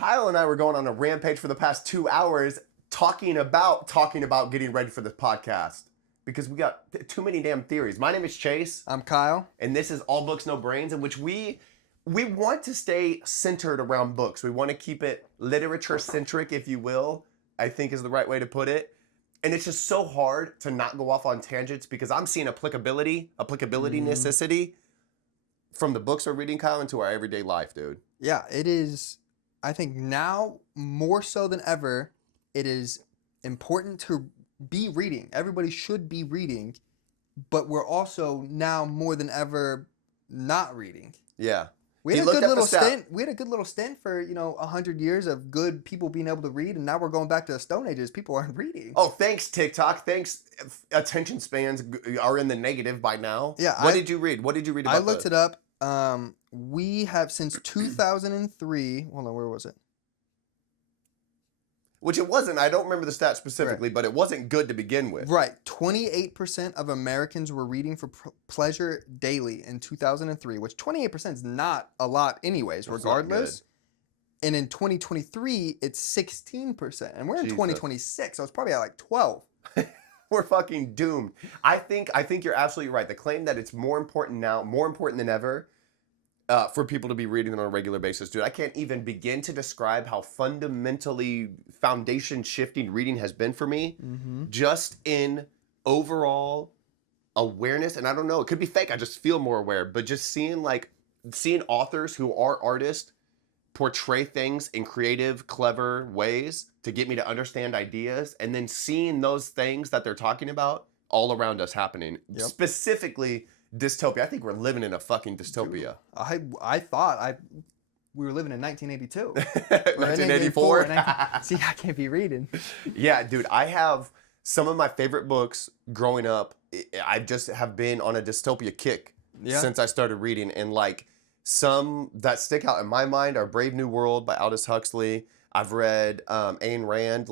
Kyle and I were going on a rampage for the past 2 hours talking about getting ready for this podcast because we got too many damn theories. My name is Chase. I'm Kyle. And this is All Books, No Brains, in which we want to stay centered around books. We want to keep it literature-centric, if you will, I think is the right way to put it. And it's just so hard to not go off on tangents because I'm seeing applicability, necessity from the books we're reading, Kyle, into our everyday life, dude. Yeah, it is. I think now more so than ever, it is important to be reading. Everybody should be reading, but we're also now more than ever not reading. Yeah. We had a good little stint. We had a good little stint for 100 years of good people being able to read, and now we're going back to the Stone Ages. People aren't reading. Oh, thanks TikTok. Thanks. Attention spans are in the negative by now. Yeah. What did you read? What did you read about? I looked it up. We have since 2003. Hold on, where was it? Which it wasn't. I don't remember the stat specifically, right. But it wasn't good to begin with. Right. 28% of Americans were reading for pleasure daily in 2003, which 28% is not a lot anyways, regardless. And in 2023, it's 16%. And we're in 2026, so it's probably at like 12. We're fucking doomed. I think you're absolutely right. The claim that it's more important now, more important than ever, for people to be reading on a regular basis, dude. I can't even begin to describe how fundamentally foundation-shifting reading has been for me, just in overall awareness. And I don't know, it could be fake. I just feel more aware. But just seeing authors who are artists portray things in creative, clever ways to get me to understand ideas, and then seeing those things that they're talking about all around us happening. Yep. Specifically, dystopia. I think we're living in a fucking dystopia. I thought we were living in 1982. 1984? See, I can't be reading. Yeah, dude. I have some of my favorite books growing up. I just have been on a dystopia kick since I started reading. And some that stick out in my mind are Brave New World by Aldous Huxley. I've read Ayn Rand,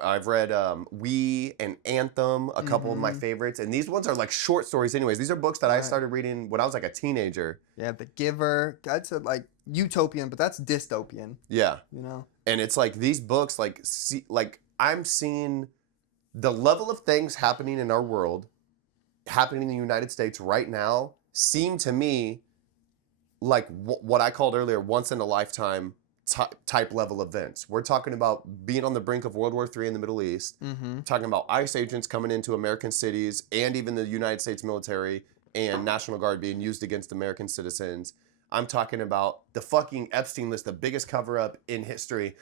I've read We and Anthem, a couple of my favorites. And these ones are short stories anyways. These are books that I started reading when I was a teenager. Yeah, The Giver. That's utopian, but that's dystopian. Yeah. And it's these books, I'm seeing the level of things happening in our world, happening in the United States right now, seem to me like what I called earlier once in a lifetime type level events. We're talking about being on the brink of World War III in the Middle East, talking about ICE agents coming into American cities and even the United States military and National Guard being used against American citizens. I'm talking about the fucking Epstein list, the biggest cover-up in history.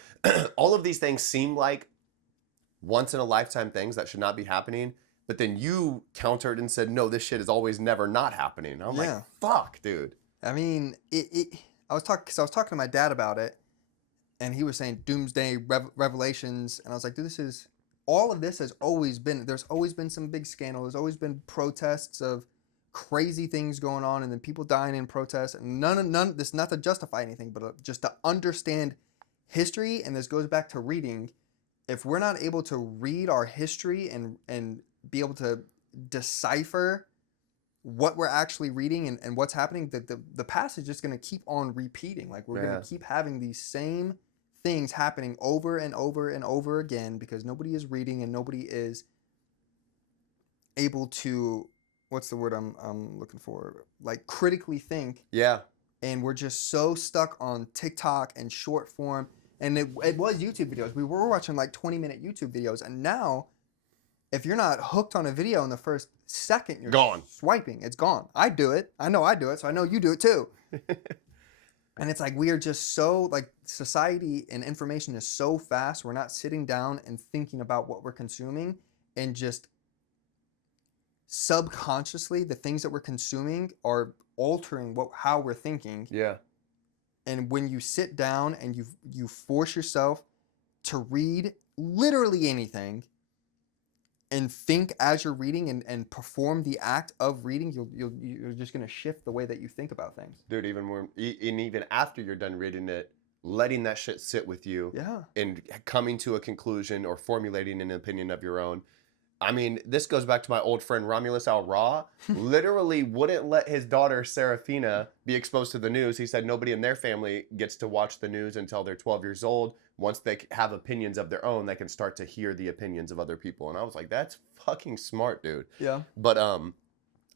All of these things seem like once in a lifetime things that should not be happening. But then you countered and said, no, this shit is always never not happening. I'm like, fuck, dude. I mean, I was talking to my dad about it, and he was saying doomsday revelations, and I was like, dude, all of this has always been, there's always been some big scandal, there's always been protests of crazy things going on, and then people dying in protests, and none, this not to justify anything, but just to understand history, and this goes back to reading. If we're not able to read our history and be able to decipher what we're actually reading and what's happening, the past is just going to keep on repeating. We're going to keep having these same things happening over and over and over again because nobody is reading and nobody is able to, what's the word I'm looking for? Critically think. Yeah. And we're just so stuck on TikTok and short form. And it was YouTube videos. We were watching 20-minute YouTube videos. And now, if you're not hooked on a video in the first second, you're gone. Swiping. It's gone. I do it. I know I do it, so I know you do it too. And it's we are just so, society and information is so fast. We're not sitting down and thinking about what we're consuming, and just subconsciously, the things that we're consuming are altering how we're thinking. Yeah. And when you sit down and you force yourself to read literally anything, and think as you're reading and perform the act of reading, you're just going to shift the way that you think about things. Dude, even after you're done reading it, letting that shit sit with you and coming to a conclusion or formulating an opinion of your own. I mean, this goes back to my old friend Romulus Al Ra. Literally wouldn't let his daughter Serafina be exposed to the news. He said nobody in their family gets to watch the news until they're 12 years old. Once they have opinions of their own, they can start to hear the opinions of other people. And I was like, that's fucking smart, dude. Yeah. But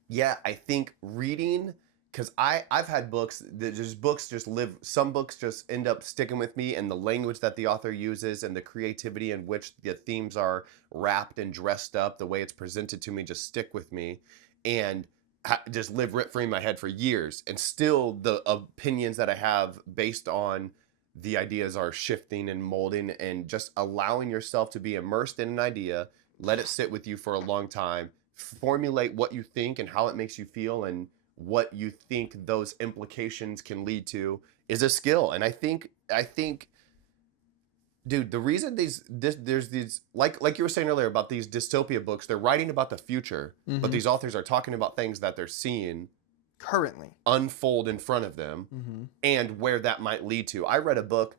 yeah, I think reading, because I've had books that just live, some books just end up sticking with me, and the language that the author uses and the creativity in which the themes are wrapped and dressed up, the way it's presented to me just stick with me and just live rent free in my head for years. And still the opinions that I have based on the ideas are shifting and molding, and just allowing yourself to be immersed in an idea, let it sit with you for a long time, formulate what you think and how it makes you feel and what you think those implications can lead to is a skill. And I think dude, the reason there's these, like you were saying earlier about these dystopia books, they're writing about the future, but these authors are talking about things that they're seeing currently unfold in front of them and where that might lead to. I read a book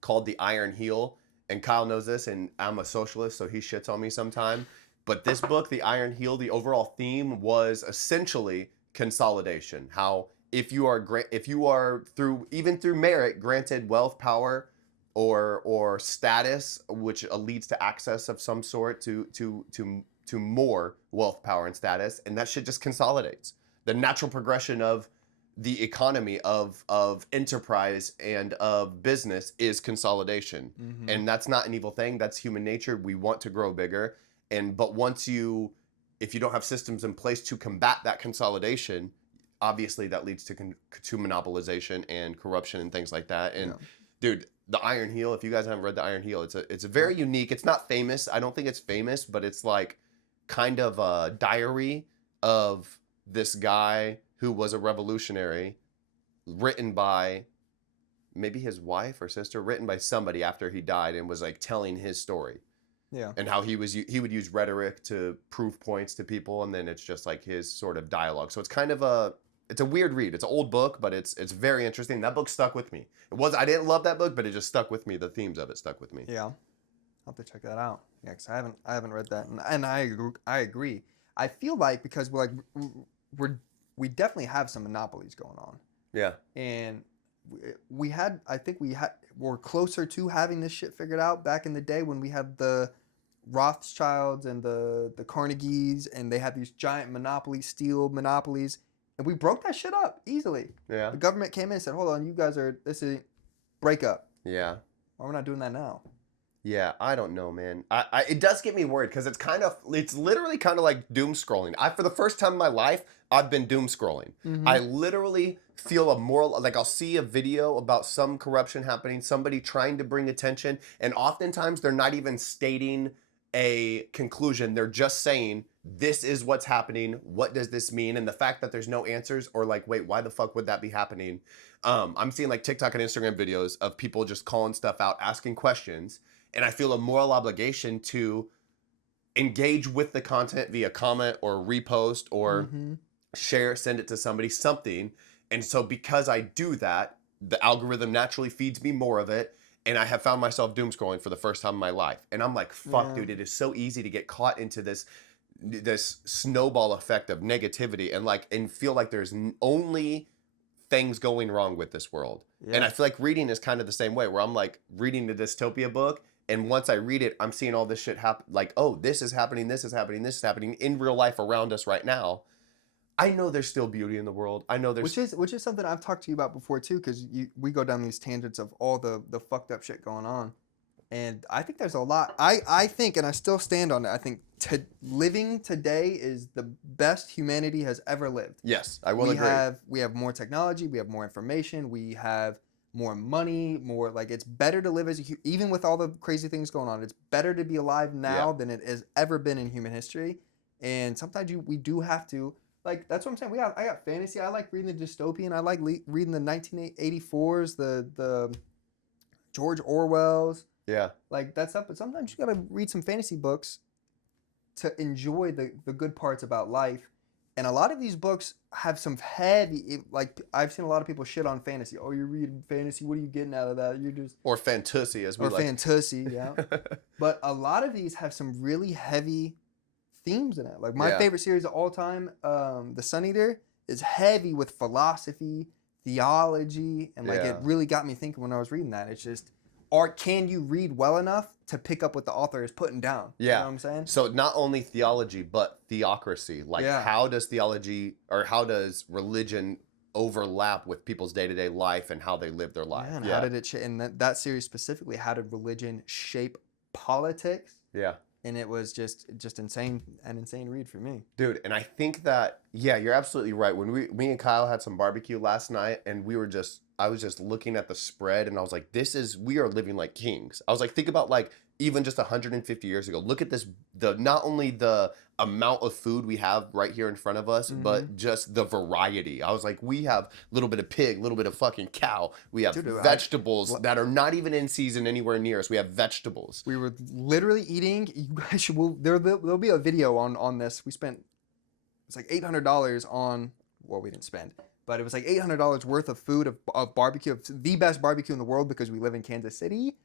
called The Iron Heel, and Kyle knows this, and I'm a socialist, so he shits on me sometime. But this book, The Iron Heel, the overall theme was essentially consolidation. How if you are through merit granted wealth, power, or status, which leads to access of some sort to more wealth, power, and status, and that shit just consolidates. The natural progression of the economy of enterprise and of business is consolidation. And that's not an evil thing. That's human nature. We want to grow bigger. But if you don't have systems in place to combat that consolidation, obviously that leads to monopolization and corruption and things like that. And dude, The Iron Heel, if you guys haven't read The Iron Heel, it's a very unique, it's not famous. I don't think it's famous, but it's like kind of a diary of this guy who was a revolutionary, written by maybe his wife or sister, written by somebody after he died, and was like telling his story. Yeah. And how he would use rhetoric to prove points to people, and then it's just like his sort of dialogue. So it's kind of it's a weird read. It's an old book, but it's very interesting. That book stuck with me. I didn't love that book, but it just stuck with me. The themes of it stuck with me. Yeah. I'll have to check that out. Yeah, because I haven't read that, and I agree. I feel like because we definitely have some monopolies going on. Yeah. And we're closer to having this shit figured out back in the day when we had the Rothschilds and the Carnegies, and they had these giant monopolies, steel monopolies, and we broke that shit up easily. Yeah. The government came in and said, hold on, you guys this is break up. Yeah. Why we're not doing that now? Yeah, I don't know, man. It does get me worried because it's literally kind of like doom scrolling. For the first time in my life, I've been doom scrolling. I literally feel a moral, like I'll see a video about some corruption happening, somebody trying to bring attention, and oftentimes they're not even stating a conclusion. They're just saying, this is what's happening. What does this mean? And the fact that there's no answers, or like, wait, why the fuck would that be happening? I'm seeing like TikTok and Instagram videos of people just calling stuff out, asking questions. And I feel a moral obligation to engage with the content via comment or repost or share, send it to somebody, something. And so because I do that, the algorithm naturally feeds me more of it. And I have found myself doom scrolling for the first time in my life. And I'm like, fuck, dude, it is so easy to get caught into this snowball effect of negativity and feel like there's only things going wrong with this world. Yeah. And I feel like reading is kind of the same way, where I'm like reading the dystopia book, and once I read it, I'm seeing all this shit happen. Like, oh, this is happening, this is happening, this is happening in real life around us right now. I know there's still beauty in the world. I know there's which is something I've talked to you about before too, because we go down these tangents of all the fucked up shit going on, and I think there's a lot. I think, and I still stand on it. I think living today is the best humanity has ever lived. Yes, I will agree. We have more technology, we have more information, we have more money, more like it's better to live even with all the crazy things going on. It's better to be alive now than it has ever been in human history. And sometimes we do have to, like, that's what I'm saying. I got fantasy. I like reading the dystopian. I like reading the 1984s, the George Orwell's. Yeah. Like that stuff. But sometimes you gotta read some fantasy books to enjoy the good parts about life. And a lot of these books have some heavy, like I've seen a lot of people shit on fantasy. Oh, you're reading fantasy. What are you getting out of that? You're just fantasy, as we like. Fantasy, yeah. But a lot of these have some really heavy themes in it. Like my Yeah. favorite series of all time, The Sun Eater, is heavy with philosophy, theology, and like it Yeah. really got me thinking when I was reading that. It's just, art. Can you read well enough to pick up what the author is putting down? Yeah. You know what I'm saying? So not only theology, but theocracy. Like Yeah. how does theology or how does religion overlap with people's day-to-day life and how they live their life? Yeah, and how did it and that series specifically, how did religion shape politics? Yeah. And it was just insane, an insane read for me. Dude, and I think that, yeah, you're absolutely right. When me and Kyle had some barbecue last night and I was just looking at the spread and I was like, we are living like kings. I was like, think about like even just 150 years ago. Look at this, not only the amount of food we have right here in front of us, but just the variety. I was like, we have a little bit of pig, a little bit of fucking cow. We have vegetables that are not even in season anywhere near us. We have vegetables. We were literally eating. You guys should. There'll be a video on this. We spent, it's like $800 on. Well, we didn't spend, but it was like $800 worth of food of barbecue, of the best barbecue in the world because we live in Kansas City.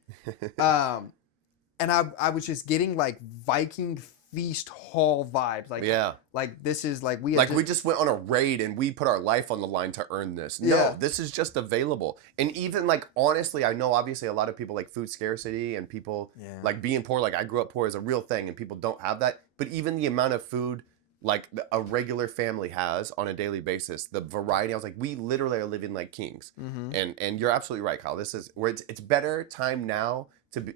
And I was just getting like Viking feast hall vibes. Like, yeah. Like this is like we just went on a raid and we put our life on the line to earn this. No, this is just available. And even like honestly, I know obviously a lot of people like food scarcity and people like being poor. Like I grew up poor is a real thing and people don't have that. But even the amount of food like a regular family has on a daily basis, the variety, I was like, we literally are living like kings. And you're absolutely right, Kyle. This is where it's better time now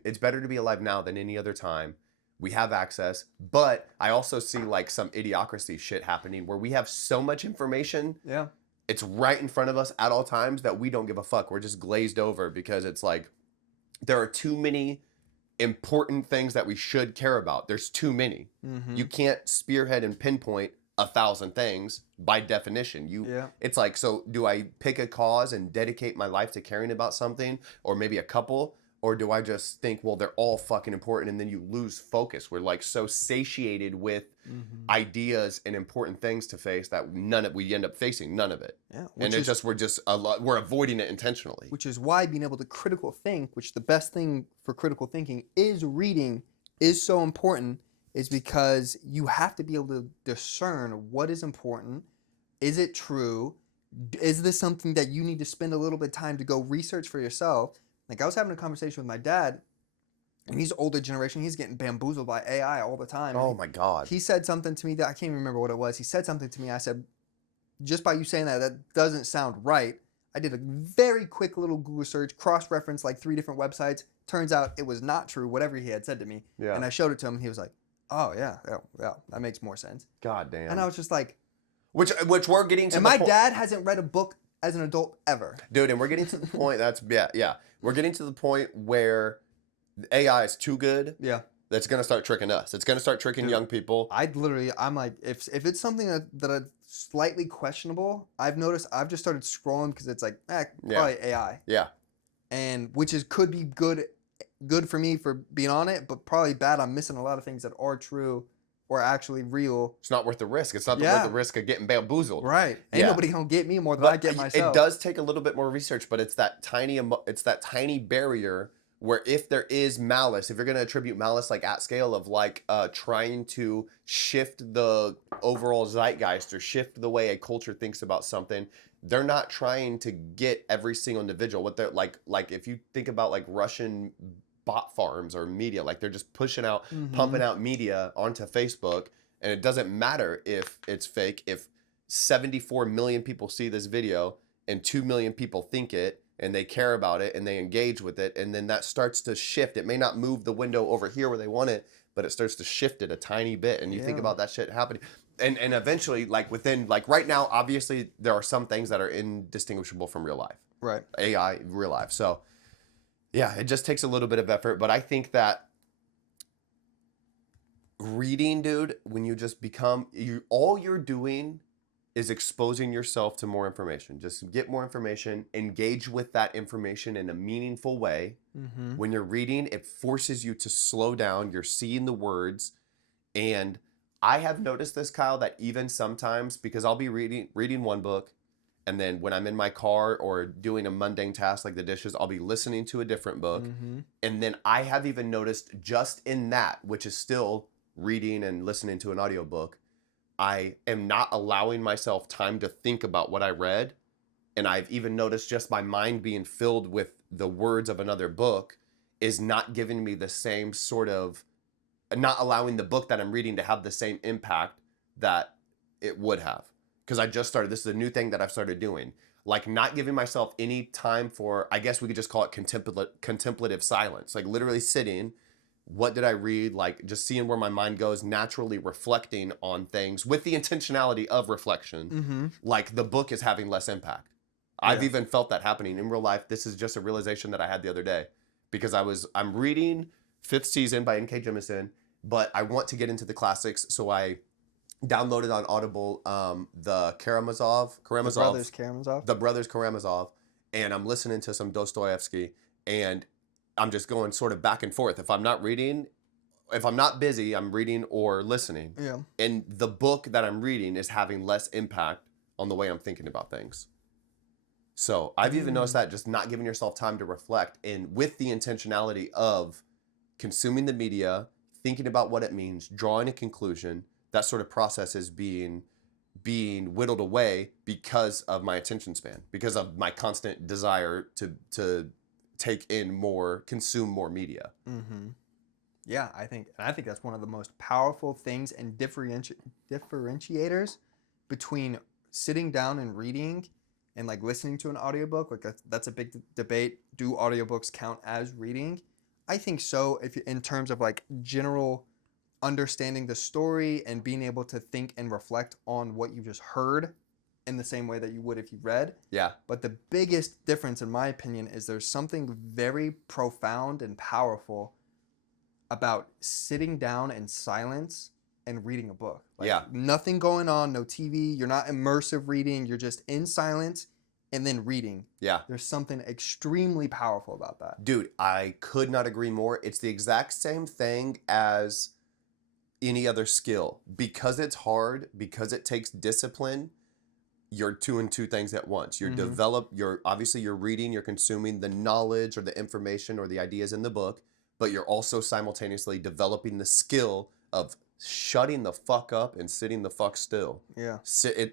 it's better to be alive now than any other time. We have access, but I also see like some idiocracy shit happening where we have so much information. Yeah. It's right in front of us at all times that we don't give a fuck. We're just glazed over because it's like there are too many important things that we should care about. There's too many. You can't spearhead and pinpoint 1,000 things by definition. It's like, so do I pick a cause and dedicate my life to caring about something or maybe a couple? Or do I just think, well, they're all fucking important and then you lose focus? We're like so satiated with ideas and important things to face that we end up facing none of it. Yeah. And we're avoiding it intentionally. Which is why being able to critical think, which the best thing for critical thinking is reading, is so important, is because you have to be able to discern what is important. Is it true? Is this something that you need to spend a little bit of time to go research for yourself? Like I was having a conversation with my dad, and he's older generation. He's getting bamboozled by AI all the time. Oh my God. He said something to me that I can't even remember what it was. He said something to me. I said, just by you saying that doesn't sound right. I did a very quick little Google search, cross-referenced like 3 different websites. Turns out it was not true, whatever he had said to me. Yeah. And I showed it to him, and he was like, oh, yeah, that makes more sense. God damn. And I was just like... Which we're getting to and my dad hasn't read a book as an adult ever. Dude, and we're getting to the point, we're getting to the point where AI is too good. Yeah. That's going to start tricking us. It's going to start tricking young people. I'm like, if it's something that is slightly questionable, I've noticed I've just started scrolling because it's like, probably AI. Yeah. And which could be good for me for being on it, but probably bad. I'm missing a lot of things that are true or actually real. It's not worth the risk. It's not worth the risk of getting bamboozled. Right. Ain't nobody gonna get me more than I get myself. It does take a little bit more research, but it's that tiny barrier where if there is malice, if you're going to attribute malice like at scale of like trying to shift the overall zeitgeist or shift the way a culture thinks about something, they're not trying to get every single individual. What they're like if you think about like Russian bot farms or media, like they're just pushing out, pumping out media onto Facebook, and it doesn't matter if it's fake. If 74 million people see this video and 2 million people think it, and they care about it and they engage with it, and then that starts to shift. It may not move the window over here where they want it, but it starts to shift it a tiny bit. And you think about that shit happening. And eventually, like within, like right now, obviously there are some things that are indistinguishable from real life. Right. AI, real life. So yeah, it just takes a little bit of effort. But I think that reading, dude, when you just become, all you're doing is exposing yourself to more information. Just get more information, engage with that information in a meaningful way. When you're reading, it forces you to slow down. You're seeing the words. And I have noticed this, Kyle, that even sometimes, because I'll be reading one book, and then when I'm in my car or doing a mundane task like the dishes, I'll be listening to a different book. And then I have even noticed just in that, which is still reading and listening to an audiobook, I am not allowing myself time to think about what I read. And I've even noticed just my mind being filled with the words of another book is not giving me the same sort of, not allowing the book that I'm reading to have the same impact that it would have. Because I just started, this is a new thing that I've started doing. Like not giving myself any time for, I guess we could just call it contemplative silence. Like literally sitting, what did I read? Like just seeing where my mind goes, naturally reflecting on things with the intentionality of reflection. Mm-hmm. Like the book is having less impact. I've even felt that happening in real life. This is just a realization that I had the other day because I'm reading Fifth Season by N.K. Jemisin, but I want to get into the classics. So I downloaded on Audible the the Brothers Karamazov, and I'm listening to some Dostoevsky, and I'm just going sort of back and forth. If I'm not busy, I'm reading or listening. Yeah. And the book that I'm reading is having less impact on the way I'm thinking about things. So I've even noticed that just not giving yourself time to reflect, and with the intentionality of consuming the media, thinking about what it means, drawing a conclusion, that sort of process is being whittled away because of my attention span, because of my constant desire to take in more, consume more media. Mm-hmm. Yeah, I think that's one of the most powerful things and differentiators between sitting down and reading and like listening to an audiobook. Like that's a big debate. Do audiobooks count as reading? I think so, if in terms of like general understanding the story and being able to think and reflect on what you just heard in the same way that you would if you read. Yeah. But the biggest difference, in my opinion, is there's something very profound and powerful about sitting down in silence and reading a book. Like, yeah. Nothing going on, no TV. You're not immersive reading. You're just in silence and then reading. Yeah. There's something extremely powerful about that. Dude, I could not agree more. It's the exact same thing as any other skill. Because it's hard, because it takes discipline, you're doing two things at once. You're obviously you're reading, you're consuming the knowledge or the information or the ideas in the book, but you're also simultaneously developing the skill of shutting the fuck up and sitting the fuck still. Yeah.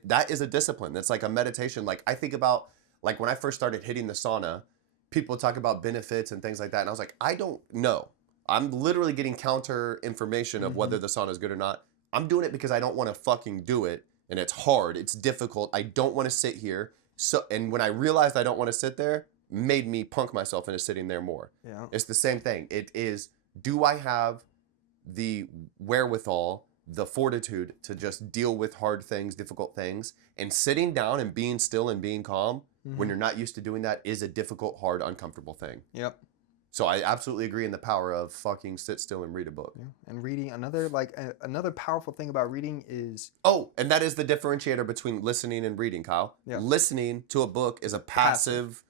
That is a discipline. That's like a meditation. Like I think about, like when I first started hitting the sauna, people talk about benefits and things like that. And I was like, I don't know. I'm literally getting counter information of whether the sauna is good or not. I'm doing it because I don't want to fucking do it. And it's hard. It's difficult. I don't want to sit here. And when I realized I don't want to sit there, made me punk myself into sitting there more. Yeah. It's the same thing. It is, do I have the wherewithal, the fortitude to just deal with hard things, difficult things, and sitting down and being still and being calm when you're not used to doing that is a difficult, hard, uncomfortable thing. Yep. So I absolutely agree in the power of fucking sit still and read a book. Yeah. And reading, another powerful thing about reading is... Oh, and that is the differentiator between listening and reading, Kyle. Yeah. Listening to a book is a passive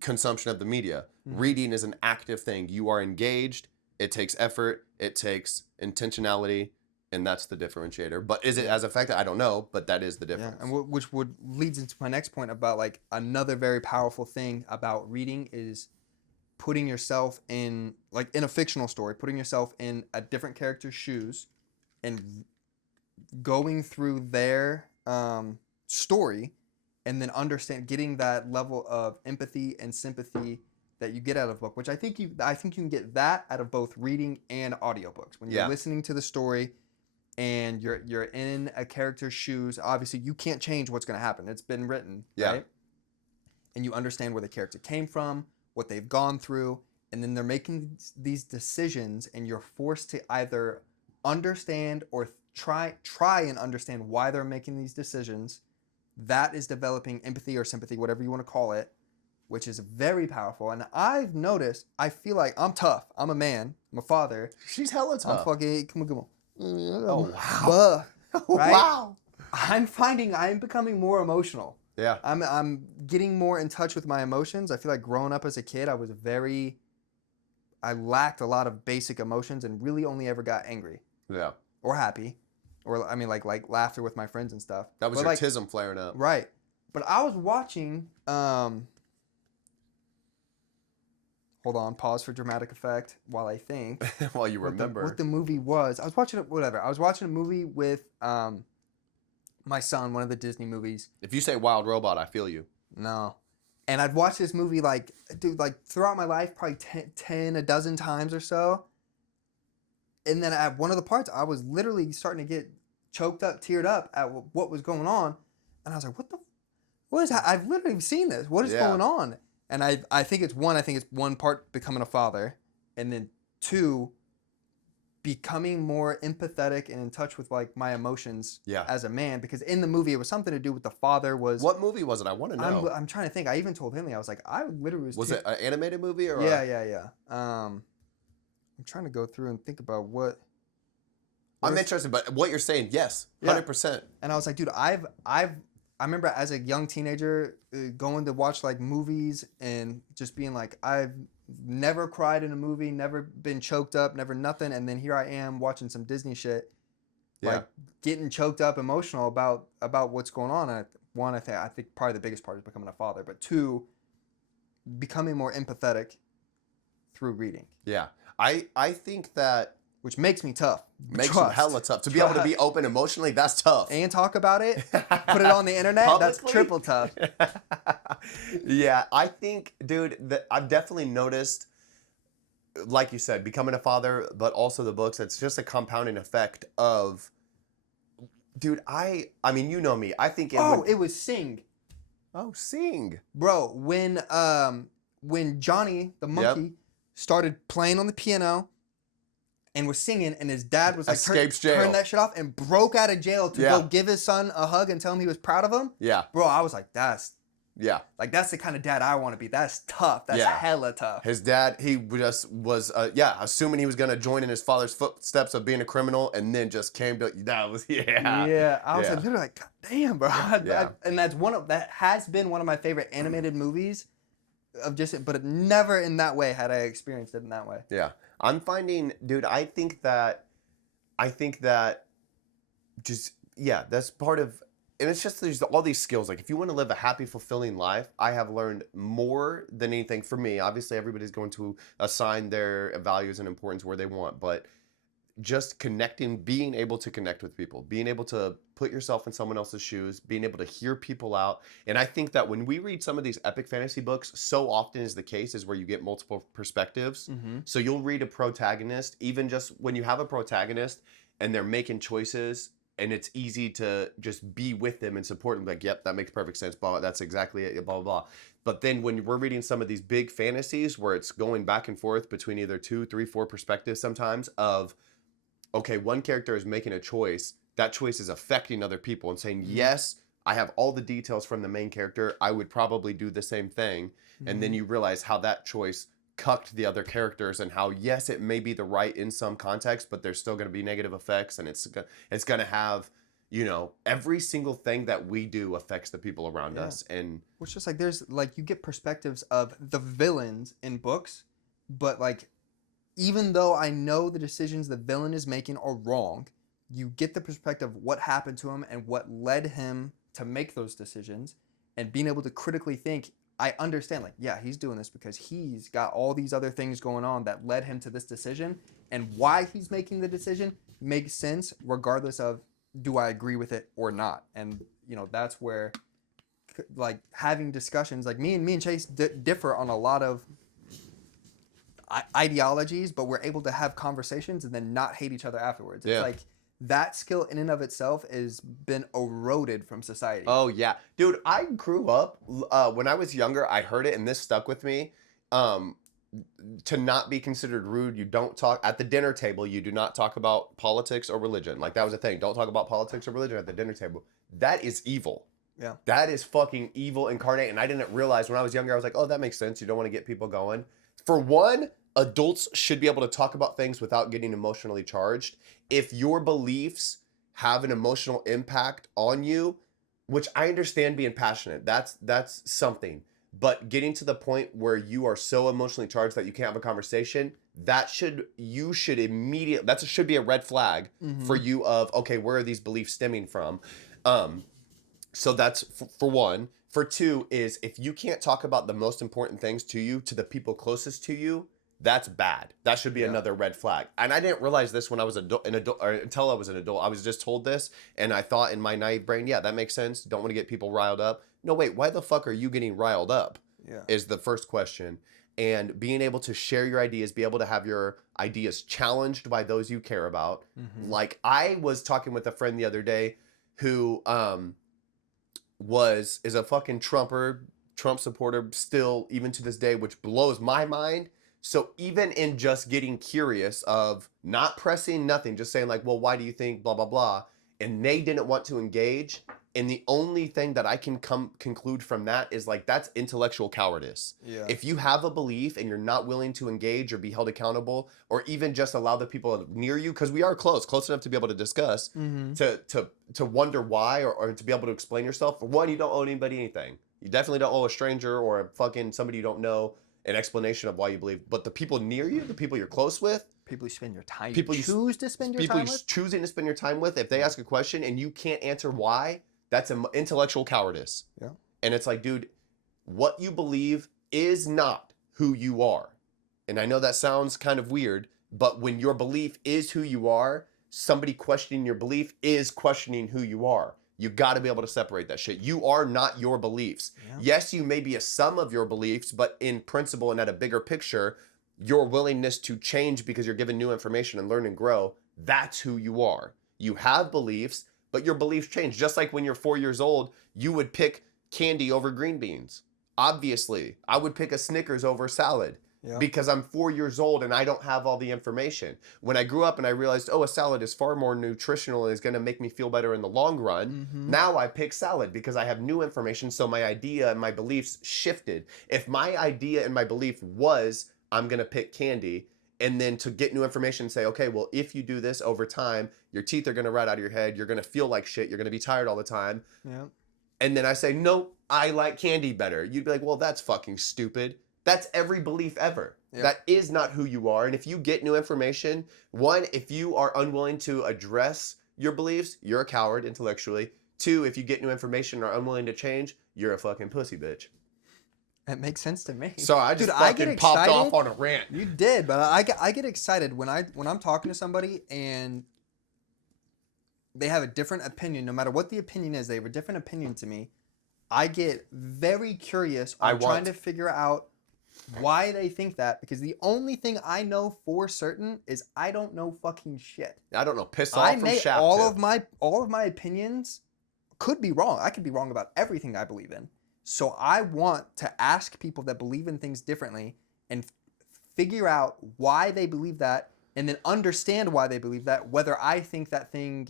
consumption of the media. Reading is an active thing. You are engaged. It takes effort. It takes intentionality. And that's the differentiator. But is it as effective? I don't know, but that is the difference. Yeah, and which would leads into my next point about like another very powerful thing about reading is putting yourself in, like in a fictional story, putting yourself in a different character's shoes and going through their story, and then getting that level of empathy and sympathy that you get out of a book, which I think you can get that out of both reading and audiobooks. When you're listening to the story and you're in a character's shoes, obviously you can't change what's going to happen. It's been written, right? And you understand where the character came from, what they've gone through, and then they're making these decisions, and you're forced to either understand or try and understand why they're making these decisions. That is developing empathy or sympathy, whatever you want to call it, which is very powerful. And I've noticed, I feel like I'm tough. I'm a man. I'm a father. She's hella tough. I'm fucking, come on. Oh, wow. Right? Wow. I'm finding I'm becoming more emotional. Yeah. I'm getting more in touch with my emotions. I feel like growing up as a kid, I lacked a lot of basic emotions and really only ever got angry. Yeah. Or happy. Or, I mean, like laughter with my friends and stuff. That was your tism flaring up. Right. But I was watching, hold hold on, pause for dramatic effect while I think. While you remember. What the movie was. I was watching it, whatever. I was watching a movie with my son, one of the Disney movies. If you say Wild Robot, I feel you. No. And I'd watched this movie like, dude, like throughout my life, probably 10, a dozen times or so. And then at one of the parts, I was literally starting to get choked up, teared up at what was going on. And I was like, what is that? I've literally seen this. What is going on? And I think it's one part becoming a father. And then two, becoming more empathetic and in touch with like my emotions as a man, because in the movie it was something to do with the father was. What movie was it? I want to know. I'm trying to think. I even told him, I was like, I literally was it an animated movie or? Yeah. I'm trying to go through and think about what. I'm interested, but what you're saying, yes, 100%. And I was like, dude, I remember as a young teenager going to watch like movies and just being like, I've never cried in a movie, never been choked up, never nothing. And then here I am watching some Disney shit, like getting choked up, emotional about what's going on. And I think probably the biggest part is becoming a father, but two, becoming more empathetic through reading. Yeah. I think that. Which makes me tough. Makes you hella tough. To be able to be open emotionally, that's tough. And talk about it, put it on the internet, that's triple tough. Yeah, I think, dude, that I've definitely noticed, like you said, becoming a father, but also the books, it's just a compounding effect of, dude, I mean, you know me. I think it was Sing. Oh, Sing. Bro, when Johnny, the monkey, started playing on the piano, and was singing, and his dad was like, turn that shit off, and broke out of jail to go give his son a hug and tell him he was proud of him. Yeah. Bro, I was like, that's the kind of dad I want to be. That's tough. That's hella tough. His dad, he just was, assuming he was going to join in his father's footsteps of being a criminal, and then just came to, that was, Yeah, I was literally like, God damn, bro. And that has been one of my favorite animated movies but never in that way had I experienced it in that way. Yeah. I'm finding, dude, I think that just, that's part of, and it's just, there's all these skills. Like, if you want to live a happy, fulfilling life, I have learned more than anything for me. Obviously, everybody's going to assign their values and importance where they want, but just connecting, being able to connect with people, being able to put yourself in someone else's shoes, being able to hear people out. And I think that when we read some of these epic fantasy books, so often is the case is where you get multiple perspectives. Mm-hmm. So you'll read a protagonist, even just when you have a protagonist and they're making choices, and it's easy to just be with them and support them. Like, yep, that makes perfect sense. Blah, that's exactly it, blah, blah, blah. But then when we're reading some of these big fantasies where it's going back and forth between either 2, 3, 4 perspectives sometimes of, okay, one character is making a choice. That choice is affecting other people and saying, yes, I have all the details from the main character. I would probably do the same thing. Mm-hmm. And then you realize how that choice cucked the other characters and how, yes, it may be the right in some context, but there's still going to be negative effects. And it's going to have, every single thing that we do affects the people around us. And it's just like, there's like, you get perspectives of the villains in books, but like, even though I know the decisions the villain is making are wrong, you get the perspective of what happened to him and what led him to make those decisions, and being able to critically think, I understand, like, yeah, he's doing this because he's got all these other things going on that led him to this decision, and why he's making the decision makes sense regardless of do I agree with it or not. And, that's where, like, having discussions, like me and Chase differ on a lot of ideologies, but we're able to have conversations and then not hate each other afterwards. It's like that skill in and of itself has been eroded from society. Oh yeah, dude, I grew up when I was younger, I heard it and this stuck with me. To not be considered rude, you don't talk at the dinner table. You do not talk about politics or religion. Like, that was a thing. Don't talk about politics or religion at the dinner table. That is evil. Yeah, that is fucking evil incarnate. And I didn't realize when I was younger. I was like, oh, that makes sense. You don't want to get people going. For one, adults should be able to talk about things without getting emotionally charged. If your beliefs have an emotional impact on you, which I understand being passionate, that's something. But getting to the point where you are so emotionally charged that you can't have a conversation, that should be a red flag for you of, okay, where are these beliefs stemming from? So that's for one. For 2 is if you can't talk about the most important things to you, to the people closest to you, that's bad. That should be another red flag. And I didn't realize this when I was an adult, or until I was an adult. I was just told this, and I thought in my naive brain, yeah, that makes sense. Don't want to get people riled up. No, wait, why the fuck are you getting riled up? Yeah. Is the first question. And being able to share your ideas, be able to have your ideas challenged by those you care about. Mm-hmm. Like I was talking with a friend the other day who is a fucking Trump supporter still, even to this day, which blows my mind. So even in just getting curious of not pressing nothing, just saying like, well, why do you think blah, blah, blah, and they didn't want to engage. And the only thing that I can conclude from that is like, that's intellectual cowardice. Yeah. If you have a belief and you're not willing to engage or be held accountable, or even just allow the people near you, because we are close enough to be able to discuss, to wonder why, or to be able to explain yourself. For one, you don't owe anybody anything. You definitely don't owe a stranger or a fucking somebody you don't know an explanation of why you believe. But the people near you, the people you're close with, people you spend your time, people you choose to spend your people time you're with, choosing to spend your time with, if they ask a question and you can't answer why, that's an intellectual cowardice. Yeah. And it's like, dude, what you believe is not who you are. And I know that sounds kind of weird, but when your belief is who you are, somebody questioning your belief is questioning who you are. You got to be able to separate that shit. You are not your beliefs. Yeah. Yes, you may be a sum of your beliefs, but in principle and at a bigger picture, your willingness to change because you're given new information and learn and grow, that's who you are. You have beliefs, but your beliefs change. Just like when you're 4 years old, you would pick candy over green beans. Obviously, I would pick a Snickers over salad. Yeah. Because I'm 4 years old and I don't have all the information. When I grew up and I realized, oh, a salad is far more nutritional and is going to make me feel better in the long run, now I pick salad because I have new information, so my idea and my beliefs shifted. If my idea and my belief was, I'm going to pick candy, and then to get new information and say, okay, well, if you do this over time, your teeth are going to rot out of your head, you're going to feel like shit, you're going to be tired all the time. Yeah. And then I say, no, I like candy better. You'd be like, well, that's fucking stupid. That's every belief ever. Yep. That is not who you are. And if you get new information, one, if you are unwilling to address your beliefs, you're a coward intellectually. Two, if you get new information and are unwilling to change, you're a fucking pussy bitch. It makes sense to me. So I just Dude, fucking popped off on a rant. You did, but I get excited when I'm talking to somebody and they have a different opinion. No matter what the opinion is, they have a different opinion to me. I get very curious on trying to figure out why they think that, because the only thing I know for certain is I don't know fucking shit. I don't know. Piss off from Shaft. All of my opinions could be wrong. I could be wrong about everything I believe in. So I want to ask people that believe in things differently and figure out why they believe that, and then understand why they believe that, whether I think that thing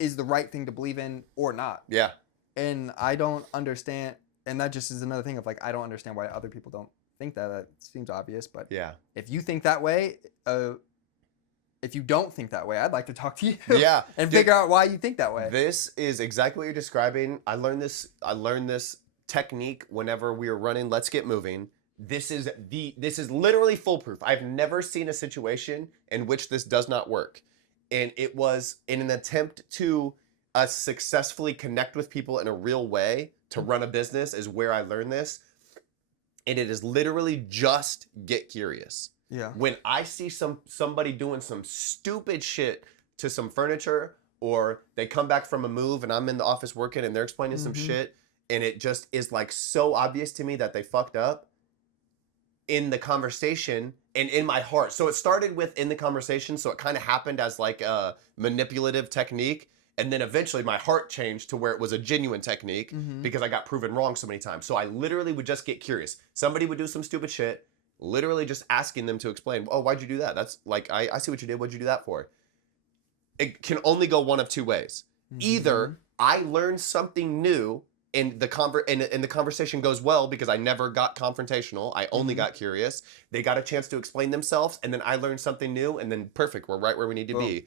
is the right thing to believe in or not. Yeah. And I don't understand. And that just is another thing of like, I don't understand why other people don't think that. That seems obvious, but yeah. If you think that way, if you don't think that way, I'd like to talk to you. Yeah. And figure out why you think that way. This is exactly what you're describing. I learned this technique whenever we were running Let's Get Moving. This is literally foolproof. I've never seen a situation in which this does not work. And it was in an attempt to successfully connect with people in a real way to run a business is where I learned this. And it is literally just get curious. Yeah. When I see somebody doing some stupid shit to some furniture, or they come back from a move and I'm in the office working and they're explaining some shit, and it just is like so obvious to me that they fucked up in the conversation and in my heart. So it started with in the conversation, so it kind of happened as like a manipulative technique. And then eventually my heart changed to where it was a genuine technique because I got proven wrong so many times. So I literally would just get curious. Somebody would do some stupid shit, literally just asking them to explain, oh, why'd you do that? That's like, I see what you did. What'd you do that for? It can only go one of two ways. Either I learned something new and the conversation goes well because I never got confrontational. I only got curious. They got a chance to explain themselves, and then I learned something new, and then perfect. We're right where we need to be.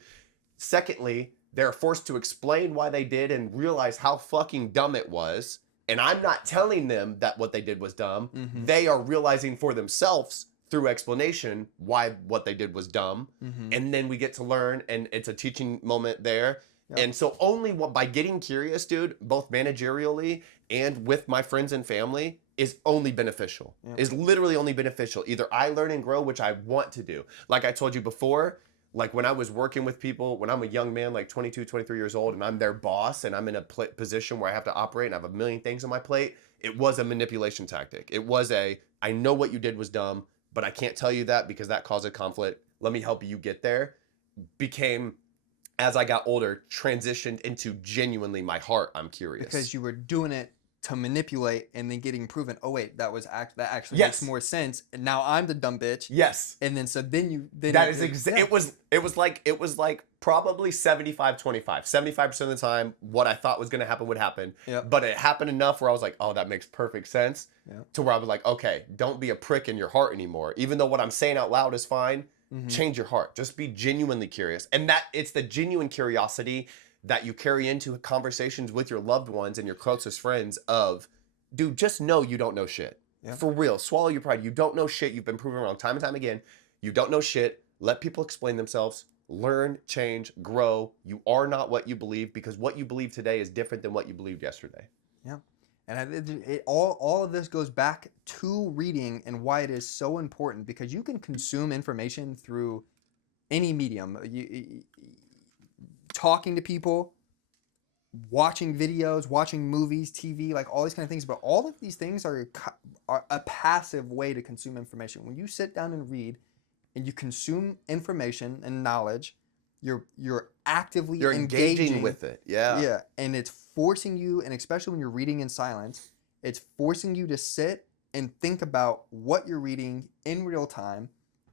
Secondly, they're forced to explain why they did and realize how fucking dumb it was. And I'm not telling them that what they did was dumb. They are realizing for themselves through explanation why what they did was dumb. And then we get to learn, and it's a teaching moment there. Yep. And so only by getting curious, dude, both managerially and with my friends and family, is only beneficial. Yep. Is literally only beneficial. Either I learn and grow, which I want to do. Like I told you before, like when I was working with people, when I'm a young man, like 22, 23 years old, and I'm their boss and I'm in a position where I have to operate and I have a million things on my plate, it was a manipulation tactic. It was I know what you did was dumb, but I can't tell you that because that caused a conflict. Let me help you get there. Became, as I got older, transitioned into genuinely my heart, I'm curious. Because you were doing it to manipulate and then getting proven, oh wait, that actually Yes. makes more sense. And now I'm the dumb bitch. Yes. And then That is exactly. It was like probably 75-25. 75% of the time, what I thought was going to happen would happen. Yep. But it happened enough where I was like, oh, that makes perfect sense. Yep. To where I was like, okay, don't be a prick in your heart anymore. Even though what I'm saying out loud is fine, change your heart. Just be genuinely curious. And that it's the genuine curiosity that you carry into conversations with your loved ones and your closest friends of, dude, just know you don't know shit. Yeah. For real. Swallow your pride. You don't know shit. You've been proven wrong time and time again. You don't know shit. Let people explain themselves. Learn, change, grow. You are not what you believe because what you believe today is different than what you believed yesterday. Yeah. And all of this goes back to reading and why it is so important, because you can consume information through any medium. Talking to people, watching videos, watching movies, TV, like all these kind of things. But all of these things are a passive way to consume information. When you sit down and read and you consume information and knowledge, you're actively engaging with it. Yeah. Yeah. And it's forcing you, and especially when you're reading in silence, it's forcing you to sit and think about what you're reading in real time.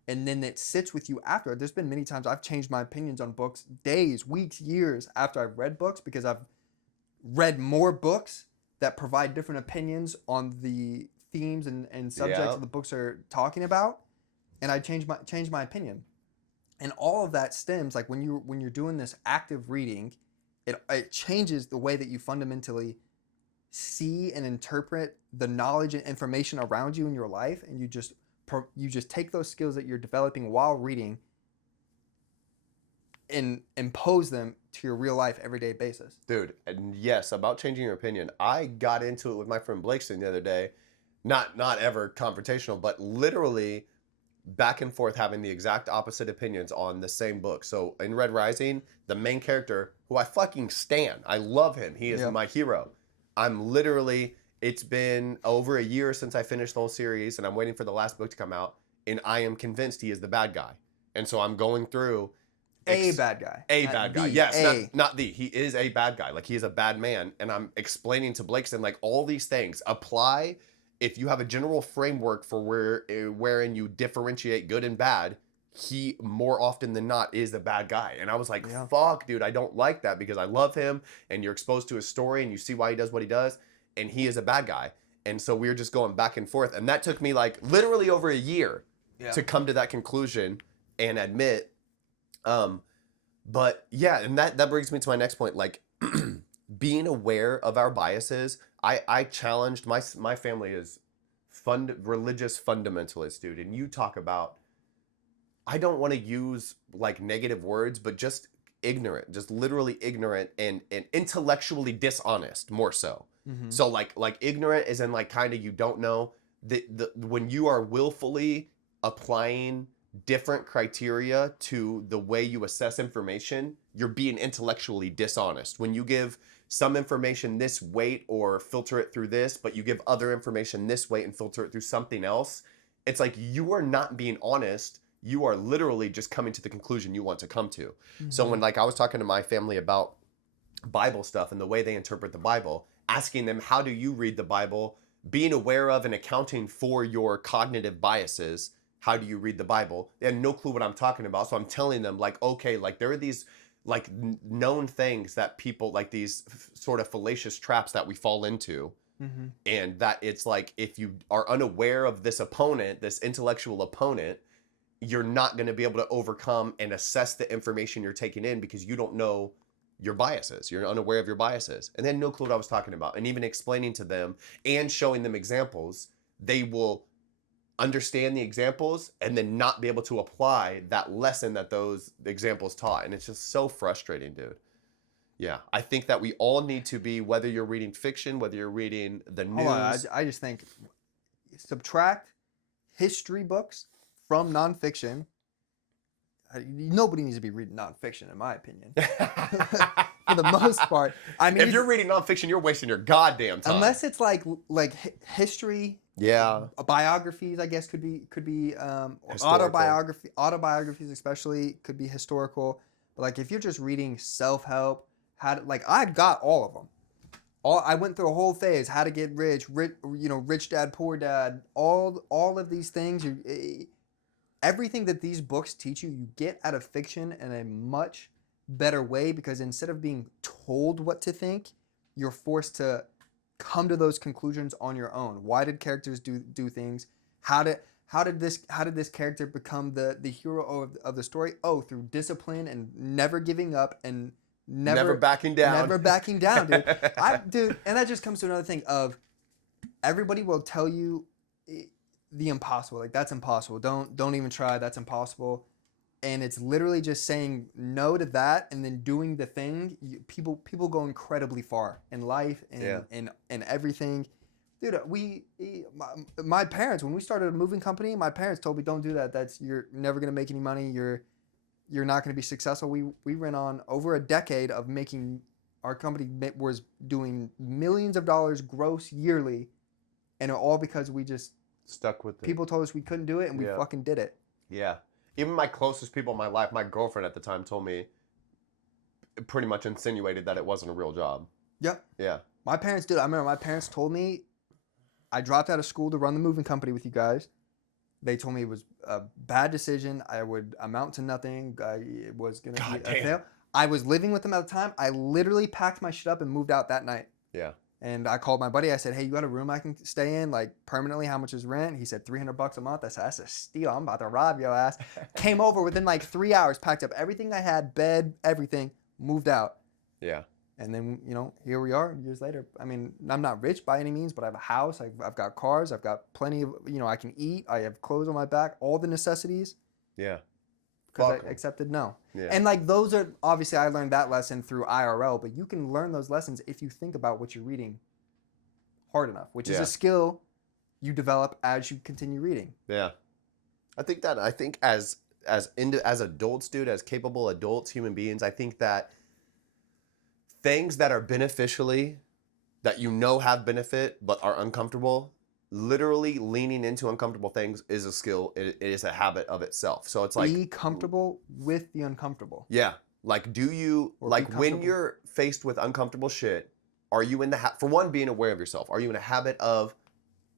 And then it sits with you after. There's been many times I've changed my opinions on books days, weeks, years after I've read books, because I've read more books that provide different opinions on the themes and subjects that the books are talking about. And I changed my opinion. And all of that stems, like when you're doing this active reading, it changes the way that you fundamentally see and interpret the knowledge and information around you in your life, and you just take those skills that you're developing while reading and impose them to your real life everyday basis. Dude, and yes, about changing your opinion. I got into it with my friend Blakeson the other day. Not ever confrontational, but literally back and forth having the exact opposite opinions on the same book. So in Red Rising, the main character, who I fucking stan, I love him. He is my hero. It's been over a year since I finished the whole series, and I'm waiting for the last book to come out, and I am convinced he is the bad guy. And so I'm going through... A bad guy. Yes, not the. He is a bad guy. Like, he is a bad man. And I'm explaining to Blakeson, like, all these things apply if you have a general framework for wherein you differentiate good and bad. He, more often than not, is the bad guy. And I was like, fuck, dude, I don't like that, because I love him, and you're exposed to his story, and you see why he does what he does, and he is a bad guy. And so we were just going back and forth. And that took me, like, literally over a year to come to that conclusion and admit. But yeah, and that brings me to my next point. Like, being aware of our biases. I challenged my family is religious fundamentalist, dude. And you talk about, I don't want to use like negative words, but just ignorant, just literally ignorant and intellectually dishonest, more so. Mm-hmm. So like ignorant is in like kind of, you don't know when you are willfully applying different criteria to the way you assess information, you're being intellectually dishonest. When you give some information this weight or filter it through this, but you give other information this weight and filter it through something else, it's like you are not being honest. You are literally just coming to the conclusion you want to come to. Mm-hmm. So when like I was talking to my family about Bible stuff and the way they interpret the Bible, asking them, how do you read the Bible? Being aware of and accounting for your cognitive biases. How do you read the Bible? They had no clue what I'm talking about. So I'm telling them, like, okay, like there are these like known things that people, like these sort of fallacious traps that we fall into. Mm-hmm. And that it's like, if you are unaware of this opponent, this intellectual opponent, you're not going to be able to overcome and assess the information you're taking in because you don't know your biases. You're unaware of your biases. And they had no clue what I was talking about. And even explaining to them and showing them examples, they will understand the examples and then not be able to apply that lesson that those examples taught. And it's just so frustrating, dude. Yeah, I think that we all need to be, whether you're reading fiction, whether you're reading the Hold on, news. I just think subtract history books from nonfiction. Nobody needs to be reading nonfiction, in my opinion. For the most part, I mean, If you're reading nonfiction, you're wasting your goddamn time. unless it's like history, yeah, biographies, I guess could be Historical. autobiographies especially could be historical. But like if you're just reading self help, like I got all of them. I went through a whole phase, how to get rich, rich dad, poor dad, all of these things. Everything that these books teach you, you get out of fiction in a much better way, because instead of being told what to think, you're forced to come to those conclusions on your own. Why did characters do things? How did this character become the hero of the story? Oh, through discipline and never giving up and never backing down. Never backing down, dude. Dude, and that just comes to another thing of everybody will tell you the impossible. Like, that's impossible. Don't even try. That's impossible. And it's literally just saying no to that and then doing the thing. People go incredibly far in life and everything. Dude, my parents, when we started a moving company, my parents told me, don't do that. You're never going to make any money. You're not going to be successful. We ran on over a decade of making, our company was doing millions of dollars gross yearly. And all because we just stuck with it. People told us we couldn't do it, and we fucking did it. Yeah. Even my closest people in my life, my girlfriend at the time told me, pretty much insinuated that it wasn't a real job. Yep. Yeah. My parents did. I remember my parents told me, I dropped out of school to run the moving company with you guys. They told me it was a bad decision. I would amount to nothing. It was going to be a fail. I was living with them at the time. I literally packed my shit up and moved out that night. Yeah. And I called my buddy. I said, hey, you got a room I can stay in, like, permanently? How much is rent? He said, $300 a month. I said, that's a steal. I'm about to rob your ass. Came over within like 3 hours, packed up everything I had, bed, everything, moved out. Yeah. And then, here we are years later. I mean, I'm not rich by any means, but I have a house. I've got cars. I've got plenty of, I can eat. I have clothes on my back, all the necessities. Yeah. Because I accepted no. Yeah. And like those are, obviously I learned that lesson through IRL, but you can learn those lessons if you think about what you're reading hard enough, which is a skill you develop as you continue reading. Yeah. I think as adults, dude, as capable adults, human beings, I think that things that are that have benefit but are uncomfortable, literally leaning into uncomfortable things is a skill. It is a habit of itself. So it's like, be comfortable with the uncomfortable. Yeah. Like, when you're faced with uncomfortable shit, are you in the for one, being aware of yourself? Are you in a habit of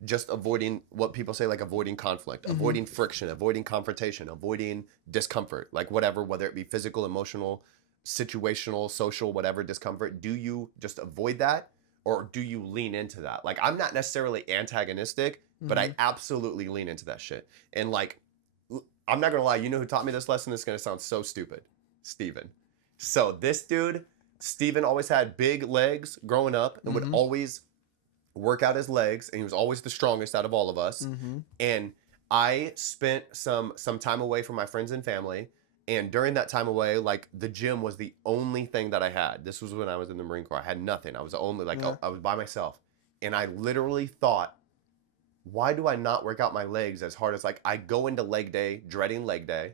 just avoiding what people say, like avoiding conflict, avoiding friction, avoiding confrontation, avoiding discomfort, like whatever, whether it be physical, emotional, situational, social, whatever discomfort? Do you just avoid that, or do you lean into that? Like, I'm not necessarily antagonistic, but I absolutely lean into that shit. And like, I'm not gonna lie, you know who taught me this lesson? This is gonna sound so stupid. Steven. So this dude, Steven, always had big legs growing up and would always work out his legs, and he was always the strongest out of all of us. And I spent some time away from my friends and family, and during that time away, like, the gym was the only thing that I had. This was when I was in the Marine Corps. I had nothing. I was only I was by myself, and I literally thought, why do I not work out my legs as hard as, like, I go into leg day dreading leg day.